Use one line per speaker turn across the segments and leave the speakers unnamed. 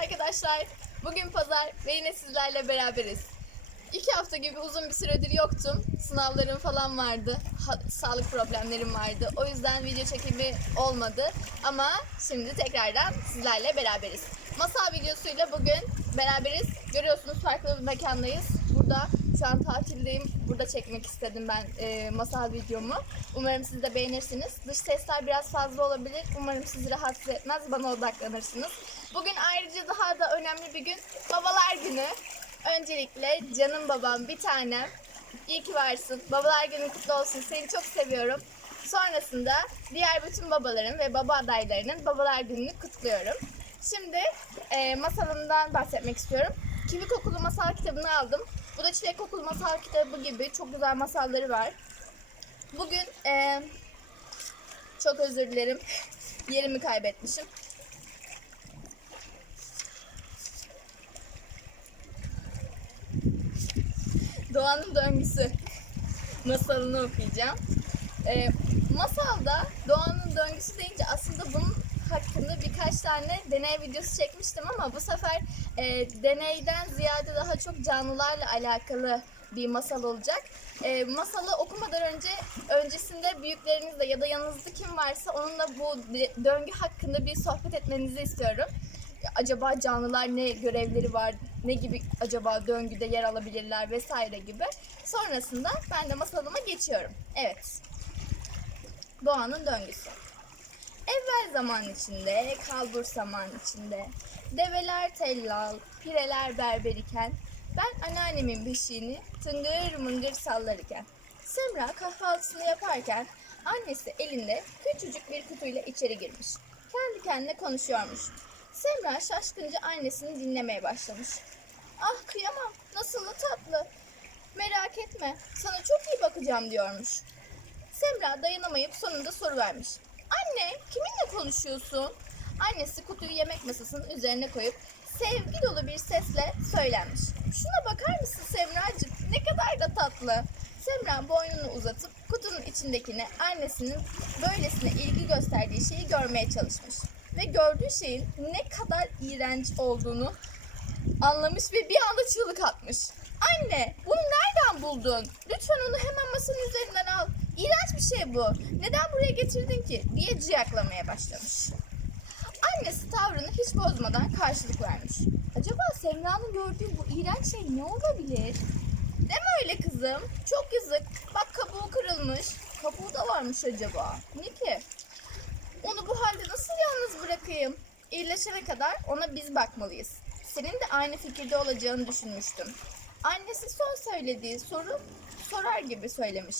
arkadaşlar. Bugün pazar ve yine sizlerle beraberiz. İki hafta gibi uzun bir süredir yoktum. Sınavlarım falan vardı. Ha- sağlık problemlerim vardı. O yüzden video çekimi olmadı. Ama şimdi tekrardan sizlerle beraberiz. Masal videosuyla bugün beraberiz. Görüyorsunuz farklı bir mekandayız. Burada şu an tatildeyim. Burada çekmek istedim ben e, masal videomu. Umarım siz de beğenirsiniz. Dış sesler biraz fazla olabilir. Umarım sizi rahatsız etmez. Bana odaklanırsınız. Bugün ayrıca daha da önemli bir gün. Babalar günü. Öncelikle canım babam bir tanem. İyi ki varsın. Babalar günü kutlu olsun. Seni çok seviyorum. Sonrasında diğer bütün babaların ve baba adaylarının babalar gününü kutluyorum. Şimdi e, masalımdan bahsetmek istiyorum. Kivi kokulu masal kitabını aldım. Bu da çilek kokulu masal kitabı gibi çok güzel masalları var. Bugün e, çok özür dilerim. Yerimi kaybetmişim. Doğanın döngüsü masalını okuyacağım. Ee, masalda doğanın döngüsü deyince aslında bunun hakkında birkaç tane deney videosu çekmiştim ama bu sefer e, deneyden ziyade daha çok canlılarla alakalı bir masal olacak. E, masalı okumadan önce öncesinde büyüklerinizle ya da yanınızda kim varsa onunla bu döngü hakkında bir sohbet etmenizi istiyorum. Acaba canlılar ne görevleri var, ne gibi acaba döngüde yer alabilirler vesaire gibi. Sonrasında ben de masalıma geçiyorum. Evet. Doğanın döngüsü. Evvel zaman içinde, kalbur zaman içinde, develer tellal, pireler berber iken, ben anneannemin beşiğini tıngır mıngır sallarken, Semra kahvaltısını yaparken annesi elinde küçücük bir kutuyla içeri girmiş. Kendi kendine konuşuyormuş. Semra şaşkınca annesini dinlemeye başlamış. Ah kıyamam, nasıl da tatlı. Merak etme, sana çok iyi bakacağım diyormuş. Semra dayanamayıp sonunda soru vermiş. Anne, kiminle konuşuyorsun? Annesi kutuyu yemek masasının üzerine koyup sevgi dolu bir sesle söylenmiş. Şuna bakar mısın Semracığım? Ne kadar da tatlı. Semra boynunu uzatıp kutunun içindekini annesinin böylesine ilgi gösterdiği şeyi görmeye çalışmış. Ve gördüğü şeyin ne kadar iğrenç olduğunu anlamış ve bir anda çığlık atmış. Anne bunu nereden buldun? Lütfen onu hemen masanın üzerinden al. İğrenç bir şey bu. Neden buraya getirdin ki? diye ciyaklamaya başlamış. Annesi tavrını hiç bozmadan karşılık vermiş. Acaba Semra'nın gördüğü bu iğrenç şey ne olabilir? Deme öyle kızım. Çok yazık. Bak kabuğu kırılmış. Kabuğu da varmış acaba. Ne ki? Onu bu halde nasıl yalnız bırakayım? İyileşene kadar ona biz bakmalıyız. Senin de aynı fikirde olacağını düşünmüştüm. Annesi son söylediği soru sorar gibi söylemiş.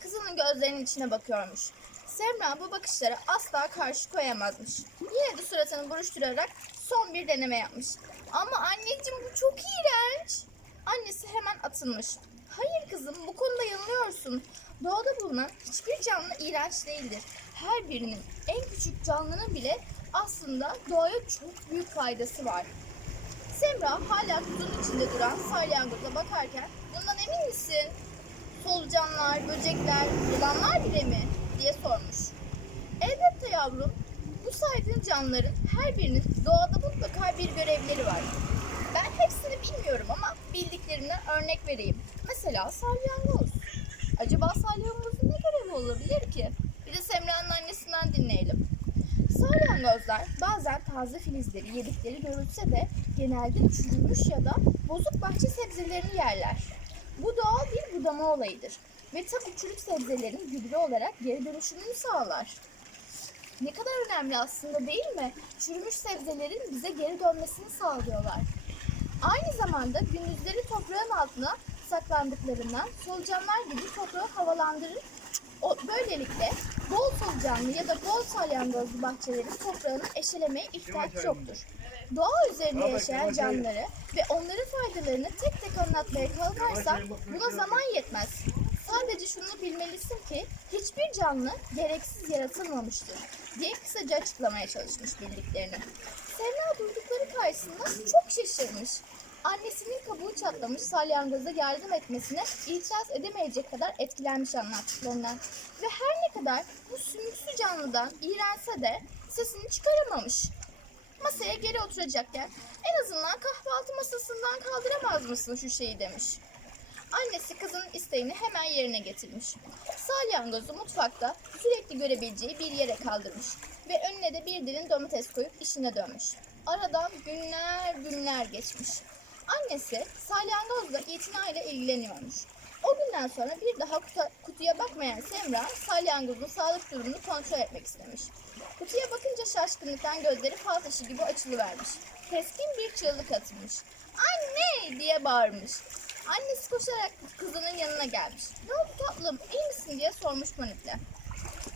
Kızının gözlerinin içine bakıyormuş. Semra bu bakışlara asla karşı koyamazmış. Yine de suratını buruşturarak son bir deneme yapmış. Ama anneciğim bu çok iğrenç. Annesi hemen atılmış. Hayır kızım bu konuda yanılıyorsun. Doğada bulunan hiçbir canlı iğrenç değildir. Her birinin en küçük canlının bile aslında doğaya çok büyük faydası var. Semra hala kutunun içinde duran salyangoza bakarken bundan emin misin? Solucanlar, böcekler, yılanlar bile mi? diye sormuş. Elbette yavrum. Bu saydığın canlıların her birinin doğada mutlaka bir görevleri var. Ben hepsini bilmiyorum ama bildiklerimden örnek vereyim. Mesela salyangoz. Acaba salyangozun ne görevi olabilir ki? Bir de Semra'nın annesinden dinleyelim. Salyangozlar bazen taze filizleri yedikleri görülse de genelde çürümüş ya da bozuk bahçe sebzelerini yerler. Bu doğal bir budama olayıdır ve tabii çürük sebzelerin gübre olarak geri dönüşümünü sağlar. Ne kadar önemli aslında değil mi? Çürümüş sebzelerin bize geri dönmesini sağlıyorlar. Aynı zamanda gündüzleri toprağın altına saklandıklarından solucanlar gibi toprağı havalandırır. O, böylelikle bol solucanlı ya da bol salyangozlu bahçelerin toprağını eşelemeye ihtiyaç yoktur. Doğa üzerinde yaşayan canlıları ve onların faydalarını tek tek anlatmaya kalkarsak buna zaman yetmez. Sadece şunu bilmelisin ki hiçbir canlı gereksiz yaratılmamıştır diye kısaca açıklamaya çalışmış bildiklerini. Semra duydukları karşısında çok şaşırmış. Annesinin kabuğu çatlamış salyangoza yardım etmesine itiraz edemeyecek kadar etkilenmiş anlattıklarından. Ve her ne kadar bu sümüksü canlıdan iğrense de sesini çıkaramamış. masaya geri oturacakken en azından kahvaltı masasından kaldıramaz mısın şu şeyi demiş. Annesi kızının isteğini hemen yerine getirmiş. Salyangozu mutfakta sürekli görebileceği bir yere kaldırmış ve önüne de bir dilim domates koyup işine dönmüş. Aradan günler günler geçmiş. Annesi salyangozla itinayla ilgileniyormuş. O günden sonra bir daha kutu- kutuya bakmayan Semra salyangozun sağlık durumunu kontrol etmek istemiş. Kutuya bakınca şaşkınlıktan gözleri fal taşı gibi açılıvermiş. Keskin bir çığlık atmış. Anne diye bağırmış. Annesi koşarak kızının yanına gelmiş. Ne oldu tatlım iyi misin diye sormuş panikle.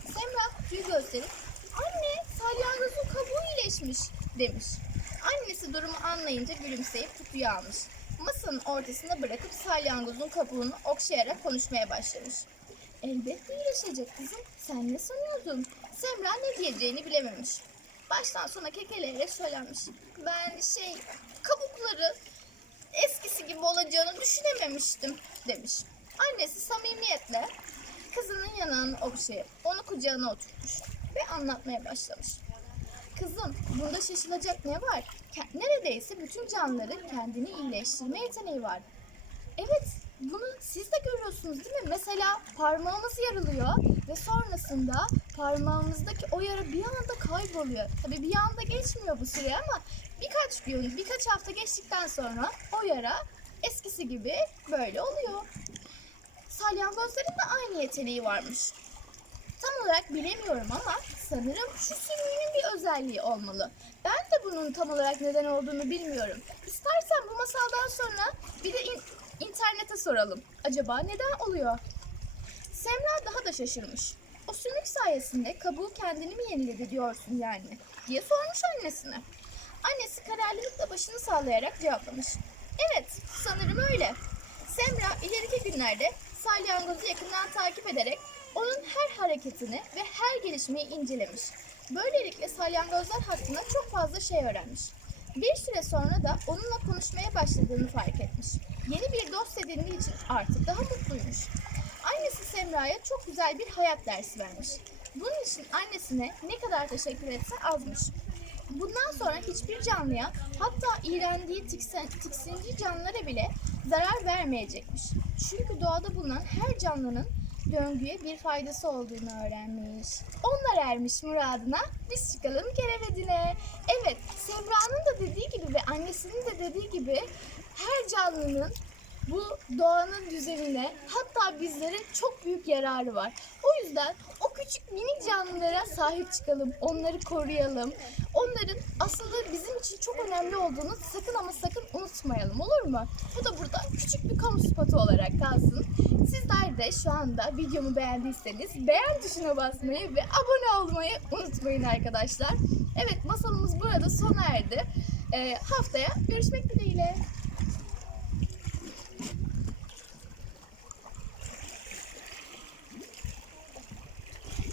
Semra kutuyu gösterip anne salyangozun kabuğu iyileşmiş demiş. Annesi durumu anlayınca gülümseyip kutuyu almış. Masanın ortasına bırakıp salyangozun kabuğunu okşayarak konuşmaya başlamış. Elbette iyileşecek kızım. Sen ne sanıyordun? Semra ne diyeceğini bilememiş. Baştan sona kekeleyerek söylenmiş. Ben şey kabukları eskisi gibi olacağını düşünememiştim demiş. Annesi samimiyetle kızının yanağını okşayıp onu kucağına oturtmuş ve anlatmaya başlamış. Kızım bunda şaşılacak ne var? Neredeyse bütün canlıların kendini iyileştirme yeteneği var. Evet bunu siz de görüyorsunuz değil mi? Mesela parmağımız yarılıyor ve sonrasında parmağımızdaki o yara bir anda kayboluyor. Tabii bir anda geçmiyor bu süre ama birkaç gün, birkaç hafta geçtikten sonra o yara eskisi gibi böyle oluyor. Salyangozların da aynı yeteneği varmış. Tam olarak bilemiyorum ama sanırım şu sümüğünün bir özelliği olmalı. Ben de bunun tam olarak neden olduğunu bilmiyorum. İstersen bu masaldan sonra bir de in- internete soralım. Acaba neden oluyor? Semra daha da şaşırmış. O sümük sayesinde kabuğu kendini mi yeniledi diyorsun yani? diye sormuş annesine. Annesi kararlılıkla başını sallayarak cevaplamış. Evet, sanırım öyle. Semra ileriki günlerde salyangozu yakından takip ederek onun her hareketini ve her gelişmeyi incelemiş. Böylelikle salyangozlar hakkında çok fazla şey öğrenmiş. Bir süre sonra da onunla konuşmaya başladığını fark etmiş. Yeni bir dost edindiği için artık daha mutluymuş. Annesi Semra'ya çok güzel bir hayat dersi vermiş. Bunun için annesine ne kadar teşekkür etse azmış. Bundan sonra hiçbir canlıya hatta iğrendiği tiksen, tiksinci canlılara bile zarar vermeyecekmiş. Çünkü doğada bulunan her canlının döngüye bir faydası olduğunu öğrenmiş. Onlar ermiş muradına, biz çıkalım kerevedine. Evet, Semra'nın da dediği gibi ve annesinin de dediği gibi her canlının bu doğanın düzenine hatta bizlere çok büyük yararı var. O yüzden o küçük minik canlılara sahip çıkalım, onları koruyalım. Onların aslında bizim için çok önemli olduğunu sakın ama sakın unutmayalım olur mu? Bu da burada küçük bir kamu spotu olarak kalsın. Sizler de şu anda videomu beğendiyseniz beğen tuşuna basmayı ve abone olmayı unutmayın arkadaşlar. Evet masalımız burada sona erdi. Ee, haftaya görüşmek dileğiyle.